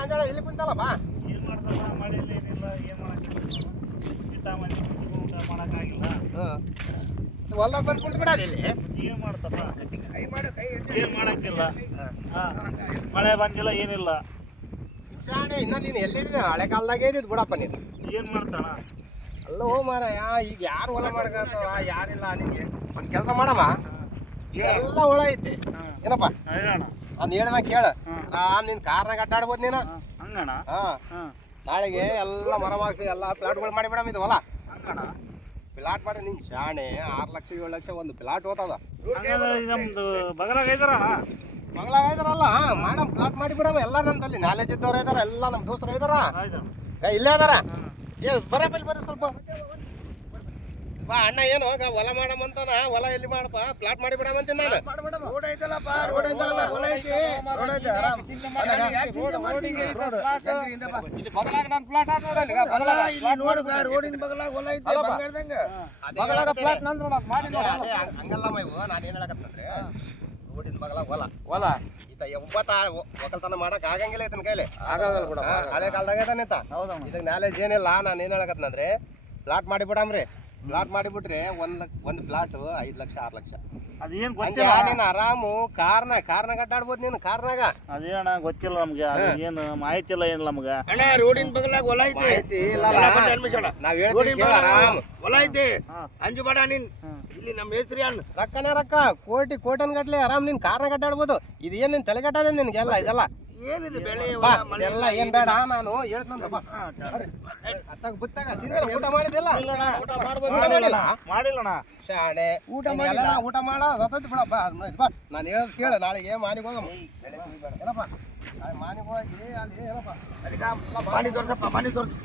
ಅಂಜಾಳ ಇಲ್ಲಿ ಕುಂತಲ್ಲ ಬಾ. ಏನ್ ಮಾಡ್ತಲ್ಲ ಮಳೆಯಲ್ಲಿ ಏನಿಲ್ಲ ಏನ್ ಮಾಡಕ್ಕಾಗಿಲ್ಲ. ಹೊಲ್ದಾಗ ಬಂದು ಕುಂತು ಬಿಡೋದು ಇಲ್ಲಿ. ಏನ್ ಮಾಡ್ತಪ್ಪ ಏನ್ ಮಾಡಕ್ಕಿಲ್ಲ. ಮಳೆ ಬಂದಿಲ್ಲ ಏನಿಲ್ಲ. ಶಾಣೆ ಇನ್ನ ನೀನು ಎಲ್ಲಿದ್ದೀನಿ ಹಳೆ ಕಾಲದಾಗೆ ಇದ್ದಿದ್ದು ಬಿಡಪ್ಪ ನೀನು. ಏನ್ ಮಾಡ್ತಾಣ ಅಲ್ಲೋ ಮಾರಾಯ ಈಗ ಯಾರು ಹೊಲ ಮಾಡ್ಕತ್ತವ ಯಾರಿಲ್ಲ ನಿನಗೆ ಒಂದು ಕೆಲಸ ಮಾಡಮ್ಮ. ಎಲ್ಲ ಹೊಳ ಐತಿ ಏನಪ್ಪ ನಾನು ಹೇಳ್ದ ಕೇಳ. ನಿನ್ ಕಾರ್ನಾಗ ಅಡ್ಡಾಡ್ಬೋದು ನೀನು ಹಂಗಣ. ನಾಳೆಗೆ ಎಲ್ಲ ಮರ ಮಾಗಿಸಿ ಎಲ್ಲ ಪ್ಲಾಟ್ಗಳು ಮಾಡಿ ಬಿಡಮ್ ಇದು ಹೊಲ ಪ್ಲಾಟ್ ಮಾಡಿ ನಿನ್ ಶಾಣೆ 6 ಲಕ್ಷ 7 ಲಕ್ಷ ಒಂದು ಪ್ಲಾಟ್ ಹೋತದ. ನಮ್ದು ಬಗಲಾಗ ಐದಾರಣ ಮಗಳಾಗ ಇದಾರಲ್ಲ ಮಾಡಮ್ ಪ್ಲಾಟ್ ಮಾಡಿ ಬಿಡಮ್. ಎಲ್ಲ ನಮ್ದಲ್ಲಿ ನಾಲೆಜ್ ಇದ್ದವ್ರು ಇದಾರ ಎಲ್ಲ ನಮ್ಮ ದೋಸ್ತರು ಇದಾರ ಇಲ್ಲೇ ಅದಾರ. ಬರ್ರಿ ಸ್ವಲ್ಪ ಬಾ ಅಣ್ಣ ಏನು ಹೊಲ ಮಾಡಮಂತಾನ. ಹೊಲ ಎಲ್ಲಿ ಮಾಡಪ್ಪ ಪ್ಲಾಟ್ ಮಾಡಿ ಬಿಡಮಂತೀನಿ ನಾನು. ರೋಡ್ ಐತಲ್ಲಪ್ಪ ರೋಡ್ ಐತಲ್ಲ ಹೊಲ ಐತಿ ರೋಡ್ ಐತಿ ಆರಾಮ್ ರೋಡಿನ ಬಗಲಾಗ ಹೊಲ ಐತಿ ಬಂಗಾರದಂಗ ಹಂಗಲ್ಲ ಮೈವು ನಾನು ಏನ್ ಹೇಳಕತ್ತಂದ್ರೆ ರೋಡಿನ ಬಗಲಾಗ ಹೊಲ ಈತ ಒಕ್ಕಲ್ತನ ಮಾಡಕ್ ಆಗಂಗಿಲ್ಲ ಇದನ್ ಕೈಲಿ ಹಳೆ ಕಾಲದಾಗ ಇದಾನಿತ. ಇದಕ್ಕೆ ನಾಲೆಜ್ ಏನಿಲ್ಲ. ನಾನು ಏನ್ ಹೇಳಕತ್ತಂದ್ರೆ ಪ್ಲಾಟ್ ಮಾಡಿ ಬಿಡಮ್ರಿ. ಪ್ಲಾಟ್ ಮಾಡಿಬಿಟ್ರೆ ಒಂದು ಪ್ಲಾಟ್ 5 ಲಕ್ಷ 6 ಲಕ್ಷ. ಅದೇನ್ ನೀನು ಆರಾಮು ಕಾರ್ನಾಗ ಅಡ್ಡಾಡ್ಬೋದು ನೀನು ಕಾರ್ನಾಗ. ಅದೇನ ಗೊತ್ತಿಲ್ಲ ನಮ್ಗೆ ಏನು ಮಾಹಿತಿ ಇಲ್ಲ ಏನಿಲ್ಲ ನಮ್ಗ. ರೋಡಿನ ಬಗಲಾಗ ಹೊಲ ಐತಿ ನಾವ್ ಹೇಳ್ತೀವಿ ಆರಾಮ್ ಹೊಲ ಐತಿ ಅಂಜು ಬೇಡ ನೀನ್. ಇಲ್ಲಿ ನಮ್ಮ ಹೆಸರಿ ಅಣ್ಣ ರೊಕ್ಕನೇ ರೊಕ್ಕ ಕೋಟನ್ ಗಟ್ಲೆ ಆರಾಮ್ ನೀನ್ ಕಾರ್ನಾಗ ಅಡ್ಡಾಡ್ಬೋದು. ಇದು ಏನ್ ನಿನ್ ತಲೆಗಟ್ಟದೆ ನಿನ್ಗೆಲ್ಲ ಇದೆಲ್ಲ ಏನಿದೆ ಬೆಳೆ ಎಲ್ಲ ಏನ್ ಬೇಡ ನಾನು ಹೇಳ್ತಂದ ಊಟ ಮಾಡಿದಿಲ್ಲ ಮಾಡಿಲ್ಲಣ್ಣ ಶಾಣೆ ಊಟ ಮಾಡ ಸತ್ತೈತಿ ಬಿಡಪ್ಪ. ನಾನು ಹೇಳದ್ ಕೇಳ ನಾಳೆಗೆ ಮಾನಿಗೆ ಹೋಗಮ್ಮ ಏನಪ್ಪ ಮಾನಿಗೆ ಹೋಗಿ ಅಲ್ಲಿ ಏನಪ್ಪ ಮಾನಿ ತೋರ್ಸಪ್ಪ ಮಾನಿ ತೋರ್ಸು